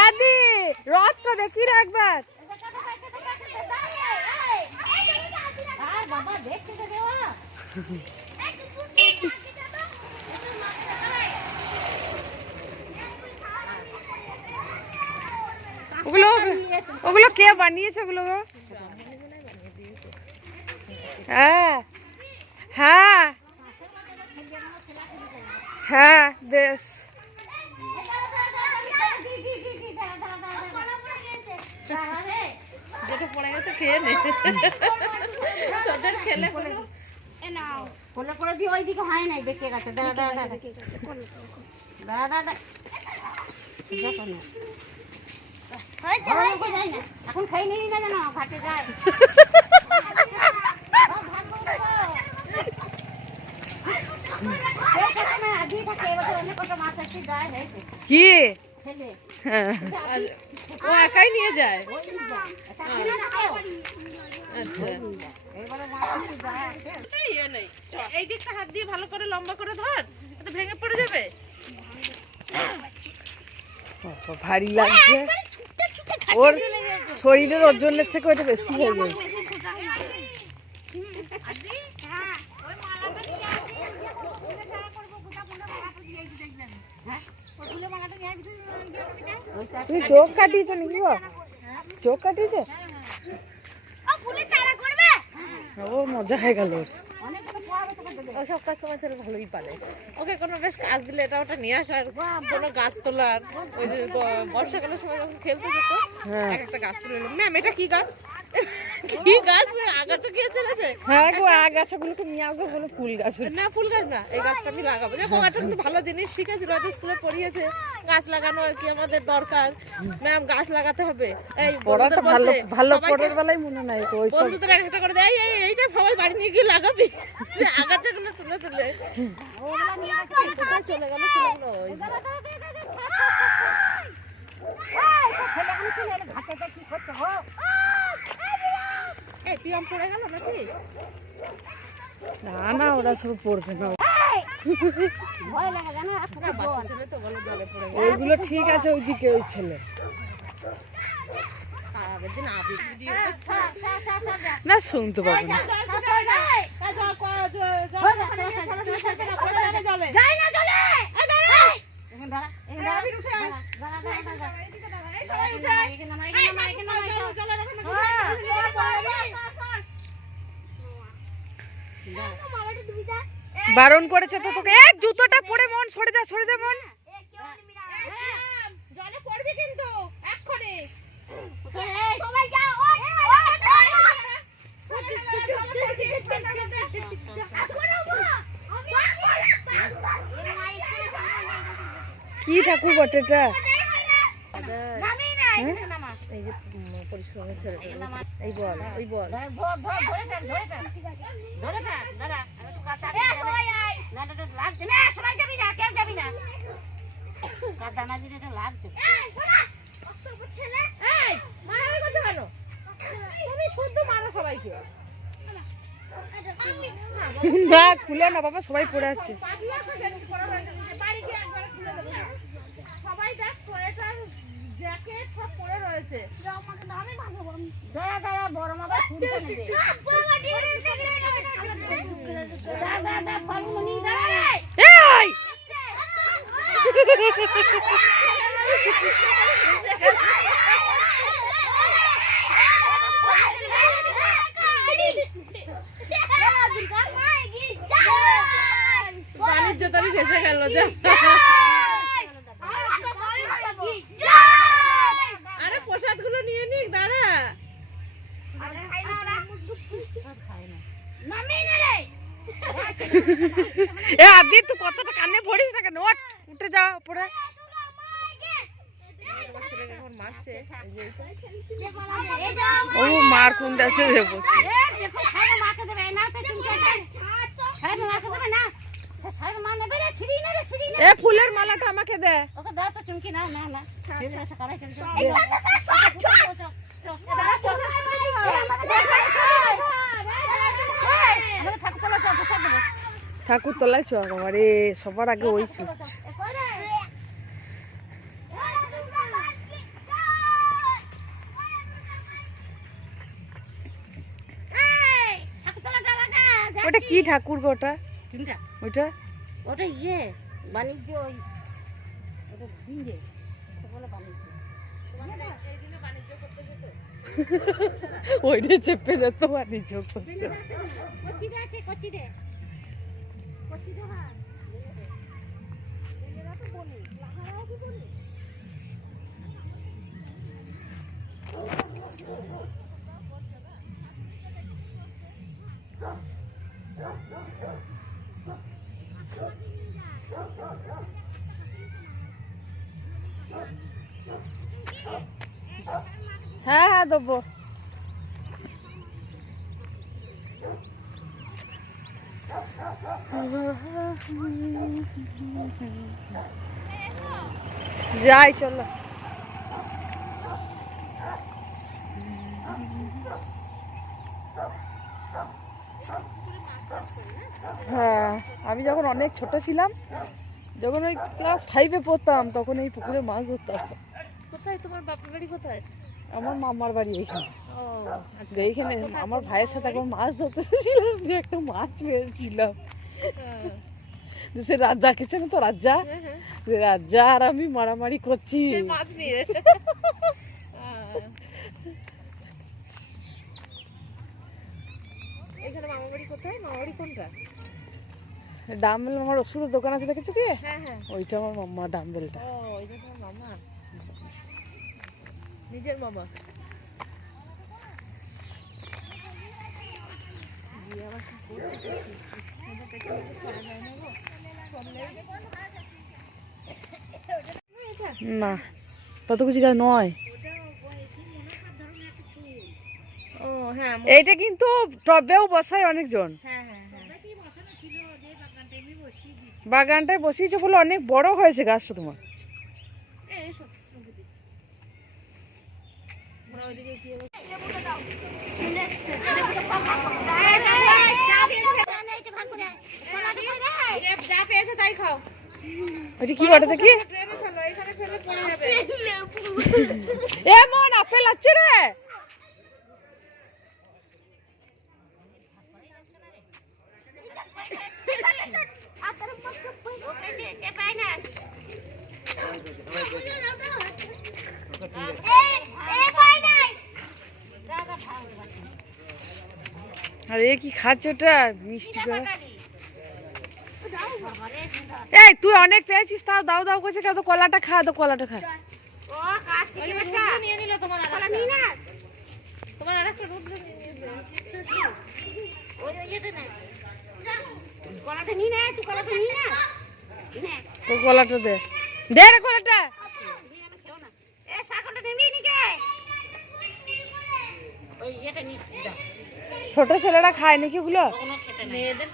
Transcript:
আদি রথটা দেখি না একবার ওগুলো ওগুলো কে বানিয়েছে ওগুলো গো? হ্যাঁ হ্যাঁ হ্যাঁ বেশ। যেটা পড়ে গেছে খেয়ে নে। তোদের খেলে কোলে করে দিয়ে ওই দিকে হয় নাই বেঁকে গেছে। এখন খাই নিই না জানো ঘাটে যায় কেউ থাকে না, আজই থাকে, এবছর অনেক কটা মাছ আছে, যায়, হয়েছে। কি? হ্যাঁ। ও একাই নিয়ে যায়। আচ্ছা। এই দিকটা হাত দিয়ে ভালো করে লম্বা করে ধর এটা ভেঙে পড়ে যাবে। ভারী লাগছে। ওর শরীরের ওজনের থেকে ওটা বেশি হয়ে গেছে। তুমি চোখ কাটিয়েছো নাকি গো? চোখ কাটিয়েছে? ও মজা হয়ে গেল। ওর। ও সব কাজ তোমার ছেলে ভালোই পারে ওকে কোনো বেশ কাজ দিলে এটা ওটা নিয়ে আসার কোনো গাছ তোলার ওই যে বর্ষাকালের সময় যখন খেলতে যেত হ্যাঁ। এক একটা গাছ তুলে ম্যাম এটা কি গাছ? কি গাছ আগাছা খেয়েছে না যে হ্যাঁ গো আগাছাগুলোকে নিয়ে গো বলো ফুল গাছ। না ফুল গাছ না এই গাছটা আমি লাগাবো। দেখো একটা কিন্তু ভালো জিনিস শিখেছিল হয়তো স্কুলে পড়িয়েছে গাছ লাগানো আর কি আমাদের দরকার। ম্যাম গাছ লাগাতে হবে। এই পড়াটা ভালো ভালো পড়ার বেলায় মনে নাই তো ওইসব বন্ধুদের একটা করে দেয় এই এইটা সবাই বাড়ি নিয়ে গিয়ে লাগাবি। আগাছাগুলো তুলে তুলে। চলে গেল ছেলেগুলো ওই পড়ে গেল নাকি না না ওরা সব পড়বে না ওইগুলো ঠিক আছে ওইদিকে ওই ছেলে না শুনতে পাবো না না জলে বারণ করেছে তো তোকে। এক জুতোটা পরে মন, সরে যা সরে যা মন। কি ঠাকুর বটে এটা এই যে উম, পরিশ্রমের ছেলেটা এই বল ওই বল। না না না লাগছে না সবাই যাবি না কেউ যাবি না। কাদা না দিলে এটা লাগছে এই মারার তুমি শুদ্ধ মারো সবাইকে। না খুলে না বাবা সবাই পড়ে আছে। দেবো। সবাই দেখ সোয়েটার জ্যাকেট সব পরে রয়েছে দাঁড়া দাঁড়া বড় মামা শুনতে নেবে দাঁড়া দাঁড়া দাঁড়া দাঁড়া এই বাণিজ্য তারি ভেসে গেল যা আরে প্রসাদগুলো নিয়ে নিক দাঁড়া এ আদি তুই কতটা কানে ভরিস না কেন ওঠ উঠে যা উপরে তোমার ছেলে যখন মারছে এই যে এইটা। ও মার কোনটা আছে দেবো দেখো সাইড মাকে দেবে না তো চুমকে সাইড মাকে দেবে না সাইড মা নেবে রে ছিড়ি না রে ছিড়ি না এ ফুলের মালাটা আমাকে দে ওকে দাও তো চুমকি না না না ঠাকুর তলায় চ আরে সবার আগে ওই ওটা কি ঠাকুর গো ওটা? ওইটা ওটা? ইয়ে বাণিজ্য ওই ওটা ওইটা চেপে যেত বাণিজ্য করতে। হ্যাঁ হ্যাঁ দেবো। যাই, চলো। হ্যাঁ আমি যখন অনেক ছোট ছিলাম, যখন ওই ক্লাস ফাইভে পড়তাম, তখন এই পুকুরে মাছ ধরতে আসতাম। কোথায়? তোমার বাপের বাড়ি কোথায়? আমার মামার বাড়ি এইখানে ও যে এইখানে আমার ভাইয়ের সাথে একবার মাছ ধরতে ছিলাম যে একটা মাছ পেয়েছিলাম। সে রাজা কিছু তো রাজা হ্যাঁ, হ্যাঁ। যে রাজা আর আমি মারামারি করছি। মাছ নিয়ে এখানে মামা বাড়ি কোথায়? মামা বাড়ি কোনটা? ডাম্বেল আমার ওষুধের দোকান আছে দেখেছ কি? হ্যাঁ ওইটা আমার মাম্মা ডাম্বেলটা। ও এটা তোমার মামা? নিজের মামা। না। কত কিছু গাছ নয় হ্যাঁ এইটা কিন্তু টবেও বসায় অনেকজন। হ্যাঁ হ্যাঁ। বাগানটায় বসিয়েছে বলে অনেক বড় হয়েছে গাছটা তোমার এই এসো, চুমকি দিই। আমরা ওইদিকে যা পেয়েছ তাই খাও কি ওটা দেখি যাবে। এমন আপেল আছে রে। আর কি খাচ্ছে ওটা? মিষ্টি করে এই তুই অনেক পেয়েছিস তাও দাও দাও করছে কলাটা খা তো কলাটা খা। কলাটা কলাটা তো কলাটা দে। দে রে কলাটা। এ শাকটা নিবি নিকে ওই এটা নিস যা। ছোট ছেলেরা খায় নাকি ওগুলো? মেয়েদের